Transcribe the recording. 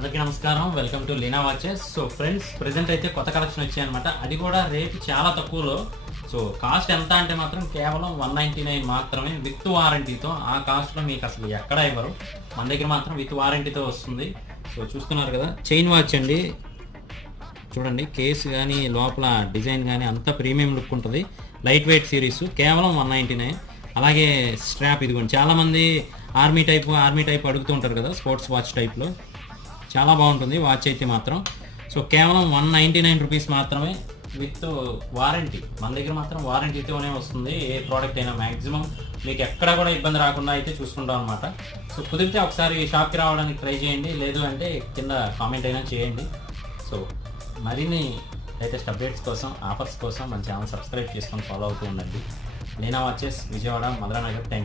అందరికీ నమస్కారం. Welcome to Leena watches. So friends, present అయితే కొత్త కలెక్షన్ వచ్చాయన్నమాట. అది కూడా రేట్ చాలా తక్కువలో. సో కాస్ట్ ఎంత అంటే మాత్రం కేవలం 199 మాత్రమే విత్ వారంటీతో. ఆ కాస్ట్లో మీకు అసలు ఎక్కడ ఇవ్వరు, మన దగ్గర మాత్రం విత్ వారంటీతో వస్తుంది. సో చూస్తున్నారు కదా, చైన్ వాచ్ అండి. చూడండి, కేసు కానీ లోపల డిజైన్ కానీ అంతా ప్రీమియం లుక్ ఉంటుంది. లైట్ వెయిట్ సిరీస్, కేవలం 199. అలాగే స్ట్రాప్ ఇదిగోండి. చాలామంది ఆర్మీ టైప్ అడుగుతూ ఉంటారు కదా, స్పోర్ట్స్ వాచ్ టైప్లో. చాలా బాగుంటుంది వాచ్ అయితే మాత్రం. సో కేవలం 199 రూపీస్ మాత్రమే విత్ వారంటీ. మన దగ్గర మాత్రం వారంటీతోనే వస్తుంది ఏ ప్రోడక్ట్ అయినా. మ్యాక్సిమం మీకు ఎక్కడ కూడా ఇబ్బంది రాకుండా అయితే చూసుకుంటాం అనమాట. సో కుదిరితే ఒకసారి షాప్కి రావడానికి ట్రై చేయండి, లేదు అంటే కింద కామెంట్ అయినా చేయండి. సో మరిన్ని లేటెస్ట్ అప్డేట్స్ కోసం, ఆఫర్స్ కోసం మన ఛానల్ సబ్స్క్రైబ్ చేసుకొని ఫాలో అవుతూ ఉండండి. Leena watches, Vijayawada, Madhuranagar. Thank you.